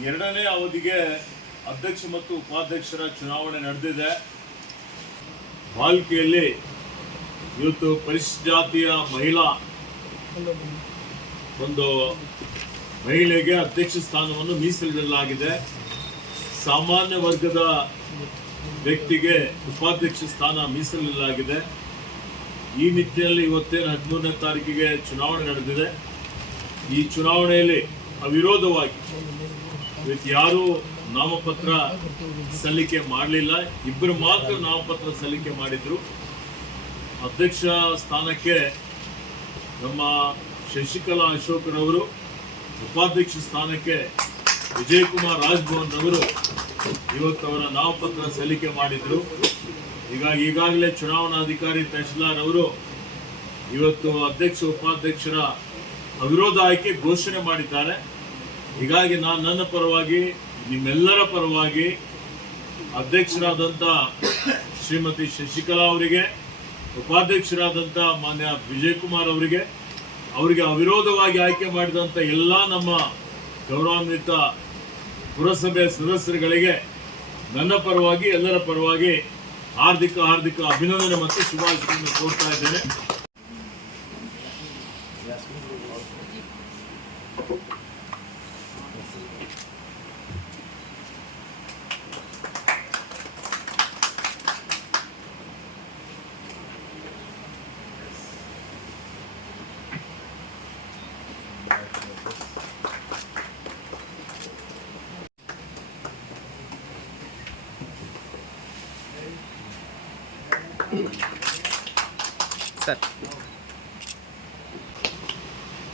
ಎರಡನೇ ಅವಧಿಗೆ ಅಧ್ಯಕ್ಷ ಮತ್ತು ಉಪಾಧ್ಯಕ್ಷರ ಚುನಾವಣೆ ನಡೆದಿದೆ. ಬಾಲ್ಕಿಯಲ್ಲಿ ಇವತ್ತು ಪರಿಶಿಷ್ಟ ಮಹಿಳಾ ಒಂದು ಮಹಿಳೆಗೆ ಅಧ್ಯಕ್ಷ ಸ್ಥಾನವನ್ನು ಮೀಸಲಿಡಲಾಗಿದೆ. ಸಾಮಾನ್ಯ ವರ್ಗದ ವ್ಯಕ್ತಿಗೆ ಉಪಾಧ್ಯಕ್ಷ ಸ್ಥಾನ ಮೀಸಲಿಡಲಾಗಿದೆ. ಈ ನಿಟ್ಟಿನಲ್ಲಿ ಇವತ್ತೇನು ಹದಿಮೂರನೇ ತಾರೀಕಿಗೆ ಚುನಾವಣೆ ನಡೆದಿದೆ. ಈ ಚುನಾವಣೆಯಲ್ಲಿ ಅವಿರೋಧವಾಗಿ ಇವತ್ತು ಯಾರು ನಾಮಪತ್ರ ಸಲ್ಲಿಕೆ ಮಾಡಲಿಲ್ಲ. ಇಬ್ಬರು ಮಾತ್ರ ನಾಮಪತ್ರ ಸಲ್ಲಿಕೆ ಮಾಡಿದ್ರು. ಅಧ್ಯಕ್ಷ ಸ್ಥಾನಕ್ಕೆ ನಮ್ಮ ಶಶಿಕಲಾ ಅಶೋಕ್ರವರು, ಉಪಾಧ್ಯಕ್ಷ ಸ್ಥಾನಕ್ಕೆ ವಿಜಯಕುಮಾರ್ ರಾಜ್ಭವನ್ ಅವರು ಇವತ್ತು ಅವರ ನಾಮಪತ್ರ ಸಲ್ಲಿಕೆ ಮಾಡಿದ್ರು. ಈಗ ಈಗಾಗಲೇ ಚುನಾವಣಾಧಿಕಾರಿ ತಹಶೀಲ್ದಾರ್ ಅವರು ಇವತ್ತು ಅಧ್ಯಕ್ಷ, ಉಪಾಧ್ಯಕ್ಷರ ಅವಿರೋಧ ಆಯ್ಕೆ ಘೋಷಣೆ ಮಾಡಿದ್ದಾರೆ. ಹೀಗಾಗಿ ನಾನು ನನ್ನ ಪರವಾಗಿ, ನಿಮ್ಮೆಲ್ಲರ ಪರವಾಗಿ ಅಧ್ಯಕ್ಷರಾದಂಥ ಶ್ರೀಮತಿ ಶಶಿಕಲಾ ಅವರಿಗೆ ಉಪಾಧ್ಯಕ್ಷರಾದಂಥ ಮಾನ್ಯ ವಿಜಯ್ ಕುಮಾರ್ ಅವರಿಗೆ ಅವರಿಗೆ ಅವಿರೋಧವಾಗಿ ಆಯ್ಕೆ ಮಾಡಿದಂಥ ಎಲ್ಲ ನಮ್ಮ ಗೌರವಾನ್ವಿತ ಪುರಸಭೆ ಸದಸ್ಯರುಗಳಿಗೆ ನನ್ನ ಪರವಾಗಿ, ಎಲ್ಲರ ಪರವಾಗಿ ಹಾರ್ದಿಕ ಹಾರ್ದಿಕ ಅಭಿನಂದನೆ ಮತ್ತು ಶುಭಾಶಯಗಳನ್ನು ಕೋರ್ತಾ ಇದ್ದೇನೆ. ಸರ್.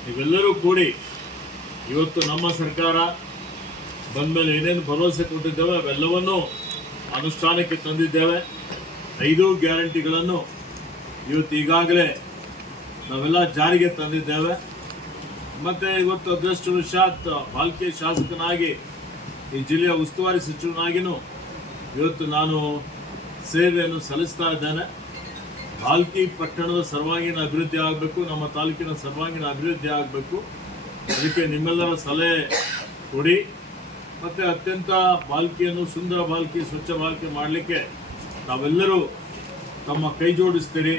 ನೀವೆಲ್ಲರೂ ಕೂಡಿ ಇವತ್ತು ನಮ್ಮ ಸರ್ಕಾರ ಬಂದ ಮೇಲೆ ಏನೇನು ಭರವಸೆ ಕೊಟ್ಟಿದ್ದೇವೆ ಅವೆಲ್ಲವನ್ನೂ ಅನುಷ್ಠಾನಕ್ಕೆ ತಂದಿದ್ದೇವೆ. ಐದು ಗ್ಯಾರಂಟಿಗಳನ್ನು ಇವತ್ತು ಈಗಾಗಲೇ ನಾವೆಲ್ಲ ಜಾರಿಗೆ ತಂದಿದ್ದೇವೆ. ಮತ್ತು ಇವತ್ತು ಅದೃಷ್ಟವಶಾತ್ ಬಾಲ್ಕೆ ಶಾಸಕನಾಗಿ, ಈ ಜಿಲ್ಲೆಯ ಉಸ್ತುವಾರಿ ಸಚಿವನಾಗಿಯೂ ಇವತ್ತು ನಾನು ಸೇವೆಯನ್ನು ಸಲ್ಲಿಸ್ತಾ ಇದ್ದೇನೆ. ಬಾಲ್ಕಿ ಪಟ್ಟಣದ ಸರ್ವಾಂಗೀಣ ಅಭಿವೃದ್ಧಿ ಆಗಬೇಕು, ನಮ್ಮ ತಾಲೂಕಿನ ಸರ್ವಾಂಗೀಣ ಅಭಿವೃದ್ಧಿ ಆಗಬೇಕು. ಅದಕ್ಕೆ ನಿಮ್ಮೆಲ್ಲರ ಸಲಹೆ ಕೊಡಿ. ಮತ್ತು ಅತ್ಯಂತ ಬಾಲ್ಕಿಯನ್ನು ಸುಂದರ ಬಾಲ್ಕಿ, ಸ್ವಚ್ಛ ಬಾಲ್ಕಿ ಮಾಡಲಿಕ್ಕೆ ತಾವೆಲ್ಲರೂ ತಮ್ಮ ಕೈ ಜೋಡಿಸ್ತೀರಿ.